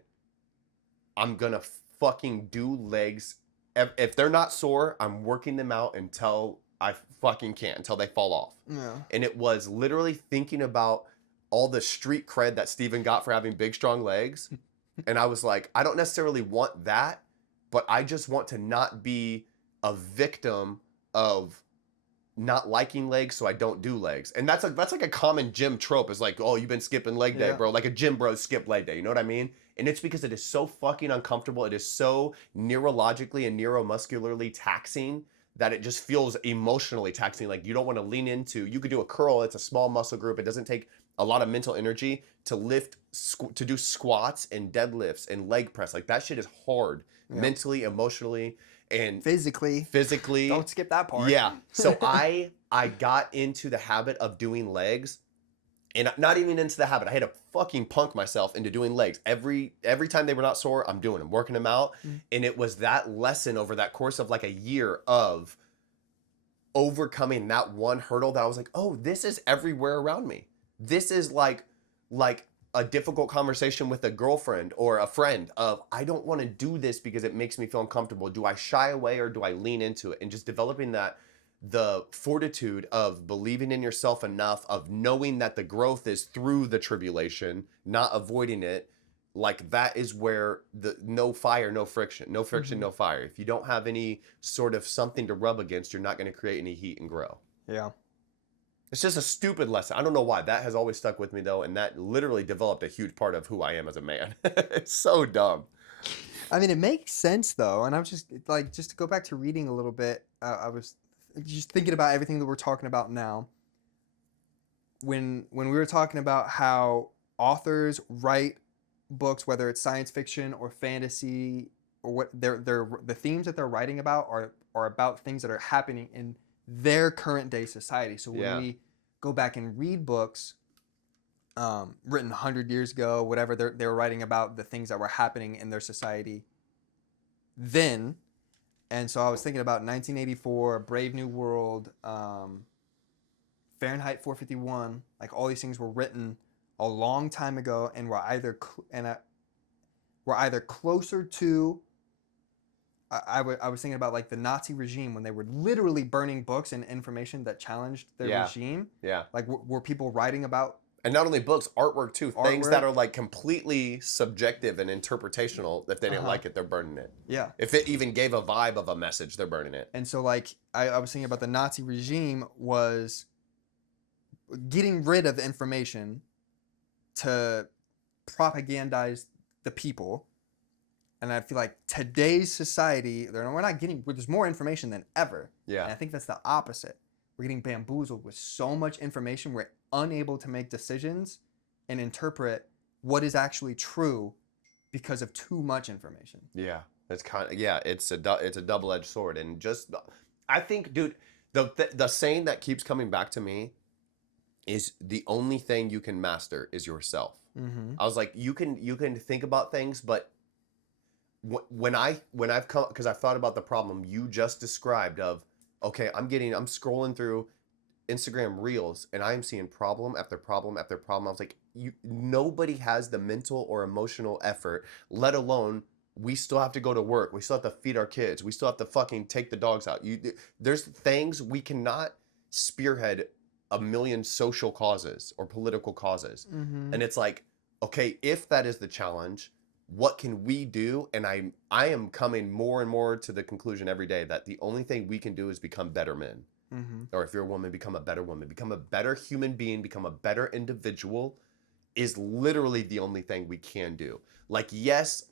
I'm gonna fucking do legs. If they're not sore, I'm working them out until I fucking can't, until they fall off. Yeah. And it was literally thinking about all the street cred that Steven got for having big, strong legs. And I was like, I don't necessarily want that, but I just want to not be a victim of not liking legs, so I don't do legs. And that's like a common gym trope, is like, oh, you've been skipping leg day, bro. Like a gym bro skip leg day. You know what I mean? And it's because it is so fucking uncomfortable. It is so neurologically and neuromuscularly taxing that it just feels emotionally taxing. Like, you don't want to lean into, you could do a curl. It's a small muscle group. It doesn't take a lot of mental energy to lift, to do squats and deadlifts and leg press. Like, that shit is hard mentally, emotionally, and physically. Don't skip that part. Yeah. So I got into the habit of doing legs, And not even into the habit. I had to fucking punk myself into doing legs. Every time they were not sore, I'm doing them, working them out. Mm. And it was that lesson over that course of like a year of overcoming that one hurdle that I was like, oh, this is everywhere around me. This is like a difficult conversation with a girlfriend or a friend of, I don't want to do this because it makes me feel uncomfortable. Do I shy away or do I lean into it? And just developing the fortitude of believing in yourself enough, of knowing that the growth is through the tribulation, not avoiding it. Like that is where the no fire, no friction, no fire. If you don't have any sort of something to rub against, you're not going to create any heat and grow. Yeah. It's just a stupid lesson. I don't know why. That has always stuck with me though, and that literally developed a huge part of who I am as a man. It's so dumb. I mean, it makes sense though, and I'm just like, just to go back to reading a little bit. I was just thinking about everything that we're talking about now. When we were talking about how authors write books, whether it's science fiction or fantasy, or what the themes that they're writing about are about things that are happening in their current day society. So when we go back and read books written 100 years ago, whatever, they were writing about the things that were happening in their society then. And so I was thinking about 1984, Brave New World, Fahrenheit 451, like all these things were written a long time ago and were either closer to I was thinking about like the Nazi regime when they were literally burning books and information that challenged their regime. Yeah. Like were people writing about, and not only books, artwork too. Things Artwork. that are like completely subjective and interpretational. If they didn't like it, they're burning it. Yeah. If it even gave a vibe of a message, they're burning it. And so like I was thinking about the Nazi regime was getting rid of the information to propagandize the people. And I feel like today's society, we're not getting, there's more information than ever. Yeah. And I think that's the opposite. We're getting bamboozled with so much information. We're unable to make decisions and interpret what is actually true because of too much information. Yeah. It's kind of, it's a double-edged sword. And just, I think, dude, the saying that keeps coming back to me is the only thing you can master is yourself. Mm-hmm. I was like, you can think about things, but when I've come, because I've thought about the problem you just described of, okay, I'm scrolling through Instagram reels and I'm seeing problem after problem after problem. I was like, nobody has the mental or emotional effort, let alone we still have to go to work. We still have to feed our kids. We still have to fucking take the dogs out. There's things we cannot spearhead a million social causes or political causes. Mm-hmm. And it's like, okay, if that is the challenge, what can we do? And I am coming more and more to the conclusion every day that the only thing we can do is become better men. Mm-hmm. Or if you're a woman, become a better woman, become a better human being, become a better individual is literally the only thing we can do. Like, yes,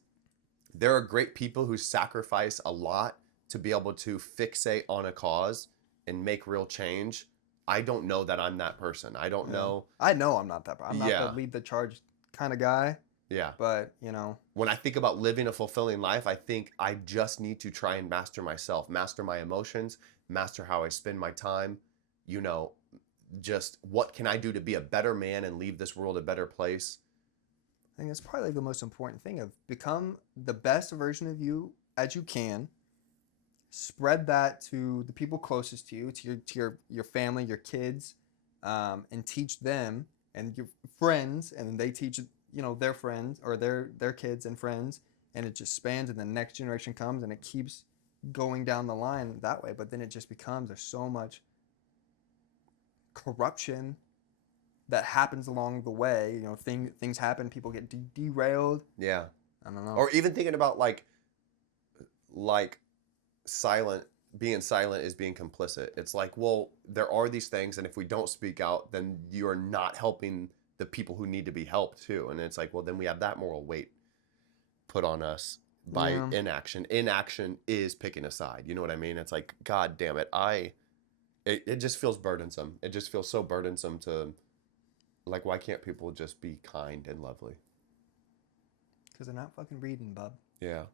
there are great people who sacrifice a lot to be able to fixate on a cause and make real change. I don't know that I'm that person. I don't know. I know I'm not that. I'm not the lead the charge kind of guy. Yeah. But, you know. When I think about living a fulfilling life, I think I just need to try and master myself, master my emotions, master how I spend my time, you know, just what can I do to be a better man and leave this world a better place? I think that's probably the most important thing of become the best version of you as you can. Spread that to the people closest to you, to your family, your kids, and teach them and your friends, and they teach, you know, their friends or their kids and friends, and it just spans, and the next generation comes, and it keeps going down the line that way. But then it just becomes, there's so much corruption that happens along the way. You know, things happen, people get derailed. Yeah. I don't know. Or even thinking about like being silent is being complicit. It's like, well, there are these things, and if we don't speak out, then you're not helping the people who need to be helped too. And it's like, well, then we have that moral weight put on us by inaction. Inaction is picking a side. You know what I mean? It's like, God damn it. It just feels burdensome. It just feels so burdensome to, like, why can't people just be kind and lovely? Because they're not fucking reading, bub. Yeah.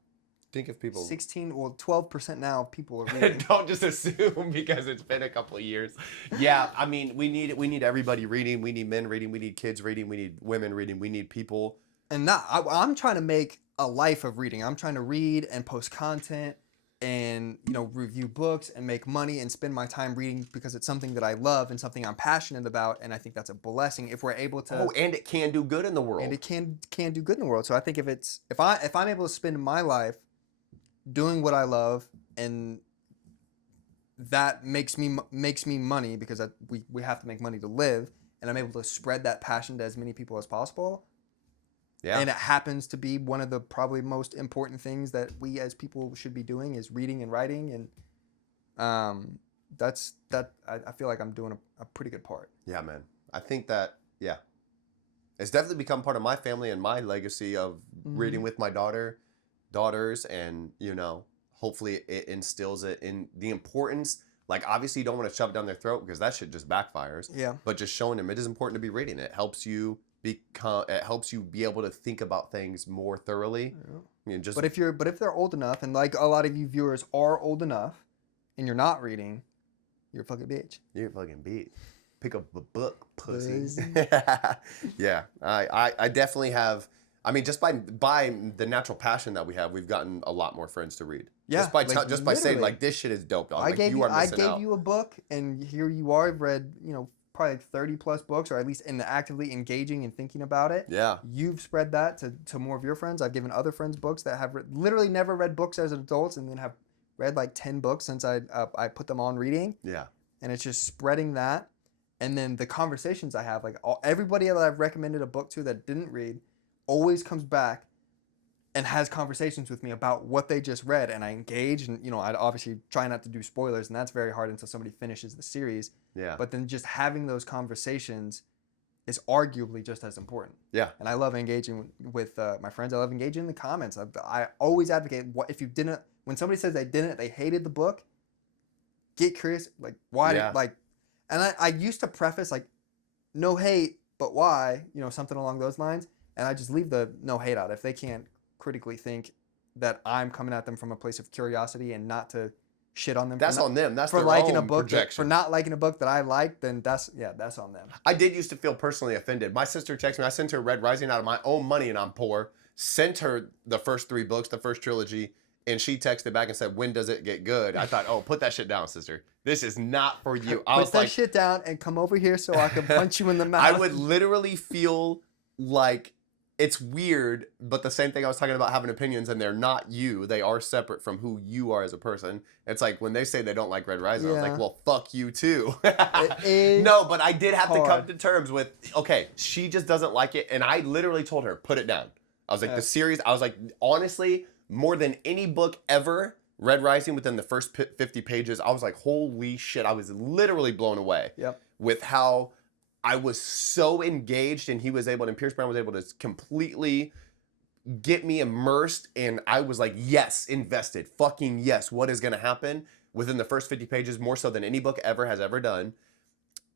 think if people 16 or 12% now of people are reading. don't just assume because it's been a couple of years. Yeah, I mean, we need everybody reading. We need men reading. We need kids reading. We need women reading. We need people. And not, I'm trying to make a life of reading. I'm trying to read and post content and, you know, review books and make money and spend my time reading because it's something that I love and something I'm passionate about. And I think that's a blessing if we're able to. Oh, and it can do good in the world. And it can do good in the world. So I think if I'm able to spend my life doing what I love, and that makes me money because we have to make money to live, and I'm able to spread that passion to as many people as possible. Yeah. And it happens to be one of the probably most important things that we as people should be doing is reading and writing, and I feel like I'm doing a pretty good part. Yeah, man. I think that, yeah. It's definitely become part of my family and my legacy of reading with my daughters, and, you know, hopefully it instills it in the importance. Like, obviously you don't want to shove it down their throat because that shit just backfires. Yeah. But just showing them it is important to be reading. It helps you be able to think about things more thoroughly. Yeah. I mean, just but if they're old enough, and like a lot of you viewers are old enough, and you're not reading, you're a fucking bitch. You're a fucking bitch. Pick up a book, pussy. Pussy. Yeah, I definitely have. I mean, just by the natural passion that we have, we've gotten a lot more friends to read. Yeah, just by saying like this shit is dope, dog. I gave you a book, and here you are. I've read, you know, probably like 30 plus books, or at least actively engaging and thinking about it. Yeah. You've spread that to more of your friends. I've given other friends books that have literally never read books as adults, and then have read like 10 books since I put them on reading. Yeah. And it's just spreading that. And then the conversations I have, like everybody that I've recommended a book to that didn't read always comes back and has conversations with me about what they just read, and I engage, and, you know, I'd obviously try not to do spoilers, and that's very hard until somebody finishes the series. Yeah. But then just having those conversations is arguably just as important. Yeah. And I love engaging with my friends. I love engaging in the comments. I always advocate, when somebody says they hated the book, get curious, like, why Yeah. and I used to preface like, no hate, but why, you know, something along those lines. And I just leave the no hate out. If they can't critically think that I'm coming at them from a place of curiosity and not to shit on them. That's on them. That's for their liking own a book. projection. For not liking a book that I like, then that's on them. I did used to feel personally offended. My sister texted me. I sent her Red Rising out of my own money, and I'm poor. Sent her the first 3 books, the first trilogy, and she texted back and said, "When does it get good?" I thought, "Oh, put that shit down, sister. This is not for you." I was Put that like, shit down and come over here so I can punch you in the mouth. I would literally feel like it's weird, but the same thing I was talking about having opinions, and they're not you. They are separate from who you are as a person. It's like when they say they don't like Red Rising, I was like, well, fuck you too. No, but I did have to come to terms with, okay, she just doesn't like it, and I literally told her, put it down. I was like, the series, I was like, honestly, more than any book ever, Red Rising within the first 50 pages, I was like, holy shit, I was literally blown away with how I was so engaged, and Pierce Brown was able to completely get me immersed, and I was like, yes, invested, fucking yes, what is going to happen within the first 50 pages, more so than any book has ever done.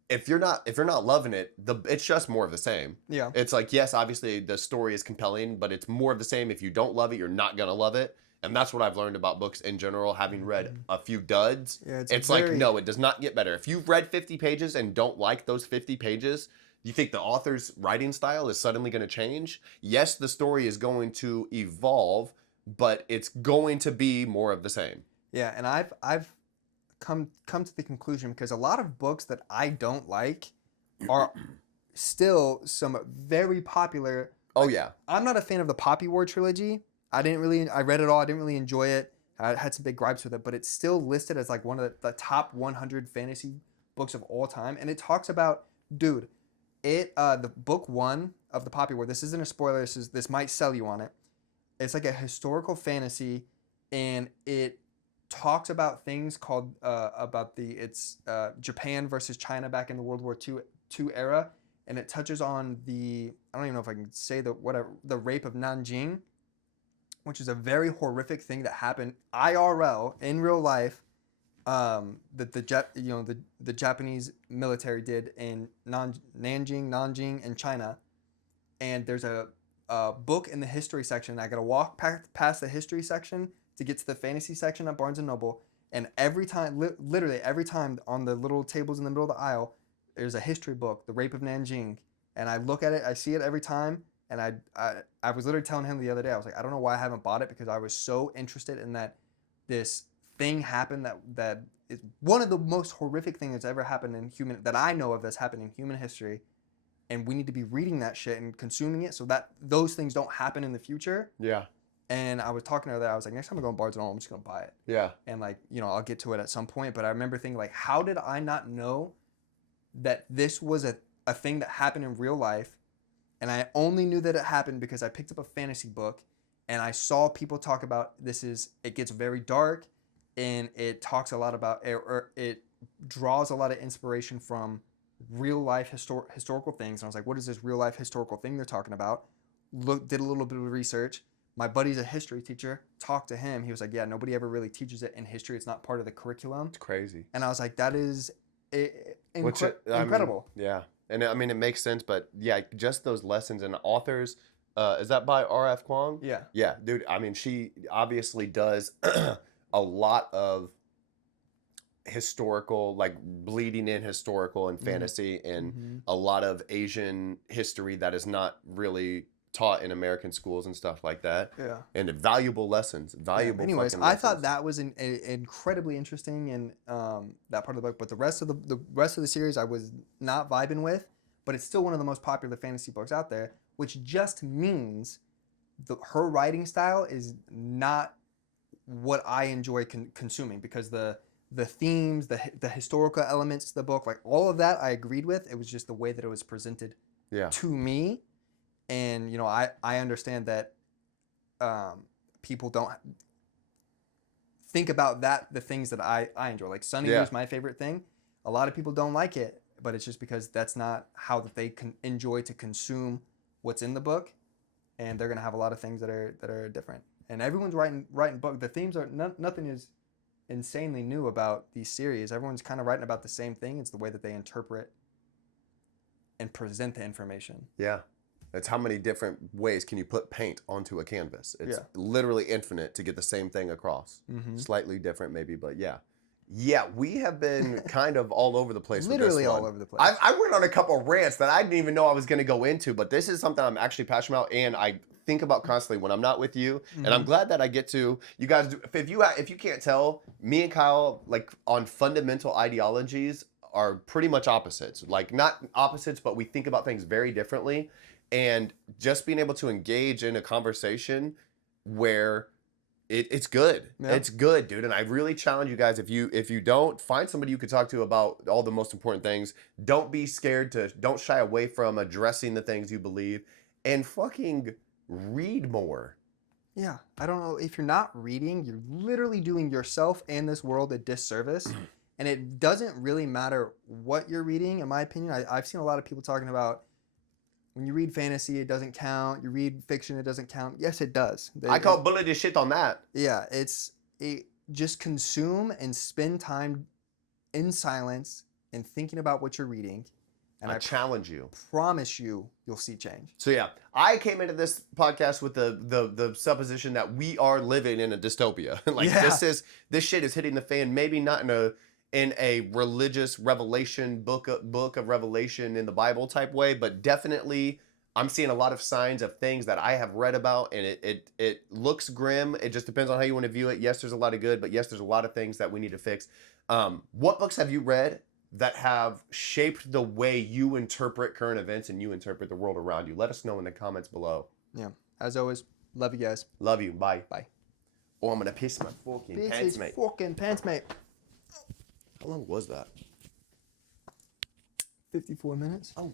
If you're not loving it, it's just more of the same. Yeah. It's like, yes, obviously the story is compelling, but it's more of the same. If you don't love it, you're not going to love it. And that's what I've learned about books in general, having read a few duds. Yeah, it's like, no, it does not get better. If you've read 50 pages and don't like those 50 pages, you think the author's writing style is suddenly going to change? Yes, the story is going to evolve, but it's going to be more of the same. Yeah, and I've come to the conclusion, because a lot of books that I don't like are still some very popular. Oh yeah. I'm not a fan of the Poppy War trilogy. I read it all. I didn't really enjoy it. I had some big gripes with it, but it's still listed as like one of the top 100 fantasy books of all time. And it talks about, dude, the book 1 of the Poppy War. This isn't a spoiler. This might sell you on it. It's like a historical fantasy, and it talks about things called Japan versus China back in the World War II era, and it touches on I don't even know if I can say the rape of Nanjing, which is a very horrific thing that happened IRL in real life, that the Japanese military did in Nanjing, and China. And there's a book in the history section. I gotta walk past the history section to get to the fantasy section at Barnes & Noble, and every time, literally every time on the little tables in the middle of the aisle, there's a history book, The Rape of Nanjing, and I look at it, I see it every time, and I was literally telling him the other day, I was like, I don't know why I haven't bought it, because I was so interested in that this thing happened that is one of the most horrific things that's ever happened in human, that I know of that's happened in human history, and we need to be reading that shit and consuming it so that those things don't happen in the future. Yeah. And I was talking to her that I was like, next time I go to Barnes & Noble, I'm just gonna buy it. Yeah. And like, you know, I'll get to it at some point. But I remember thinking like, how did I not know that this was a thing that happened in real life? And I only knew that it happened because I picked up a fantasy book and I saw people talk about it gets very dark, and it talks a lot about, or it draws a lot of inspiration from real life historical things. And I was like, what is this real life historical thing they're talking about? Did a little bit of research. My buddy's a history teacher. Talked to him. He was like, yeah, nobody ever really teaches it in history. It's not part of the curriculum. It's crazy. And I was like, that is I incredible. mean, yeah. And I mean, it makes sense, but yeah, just those lessons and authors. Is that by R.F. Kuang? Yeah. Yeah, dude. I mean, she obviously does a lot of historical, like bleeding in historical and fantasy, and a lot of Asian history that is not really taught in American schools and stuff like that. Yeah. And valuable lessons. Anyways, fucking I lessons. thought that was incredibly interesting in that part of the book. But the rest of the series I was not vibing with. But it's still one of the most popular fantasy books out there, which just means her writing style is not what I enjoy consuming, because the themes, the historical elements to the book, like all of that I agreed with. It was just the way that it was presented to me. And, you know, I understand that people don't think about the things that I enjoy. Like Sunny is my favorite thing. A lot of people don't like it, but it's just because that's not how that they can enjoy to consume what's in the book. And they're going to have a lot of things that are different. And everyone's writing book. The themes are, nothing is insanely new about these series. Everyone's kind of writing about the same thing. It's the way that they interpret and present the information. Yeah. It's how many different ways can you put paint onto a canvas. It's literally infinite to get the same thing across. Slightly different maybe, but yeah. Yeah, we have been kind of all over the place Literally with this one. all over the place. I went on a couple of rants that I didn't even know I was going to go into, but this is something I'm actually passionate about, and I think about constantly when I'm not with you. And I'm glad that I get to. You guys, if you can't tell, me and Kyle, like on fundamental ideologies, are pretty much opposites. Like not opposites, but we think about things very differently. And just being able to engage in a conversation where it's good. Yeah. It's good, dude. And I really challenge you guys, if you don't, find somebody you can talk to about all the most important things. Don't be scared don't shy away from addressing the things you believe, and fucking read more. Yeah. I don't know, if you're not reading, you're literally doing yourself and this world a disservice. And it doesn't really matter what you're reading, in my opinion. I've seen a lot of people talking about, when you read fantasy, it doesn't count. You read fiction, it doesn't count. Yes, it does. I call bulleted shit on that. Yeah, just consume and spend time in silence and thinking about what you're reading. And I challenge you. Promise you'll see change. So yeah, I came into this podcast with the supposition that we are living in a dystopia. This shit is hitting the fan. Maybe not in a religious revelation book of Revelation in the Bible type way, but definitely I'm seeing a lot of signs of things that I have read about, and it looks grim. It just depends on how you want to view it. Yes, there's a lot of good, but yes, there's a lot of things that we need to fix. What books have you read that have shaped the way you interpret current events and you interpret the world around you? Let us know in the comments below. Yeah, as always, love you guys. Love you. Bye. Bye. Oh, I'm gonna piss my fucking pants, mate. Fucking pants, mate. How long was that? 54 minutes. Oh.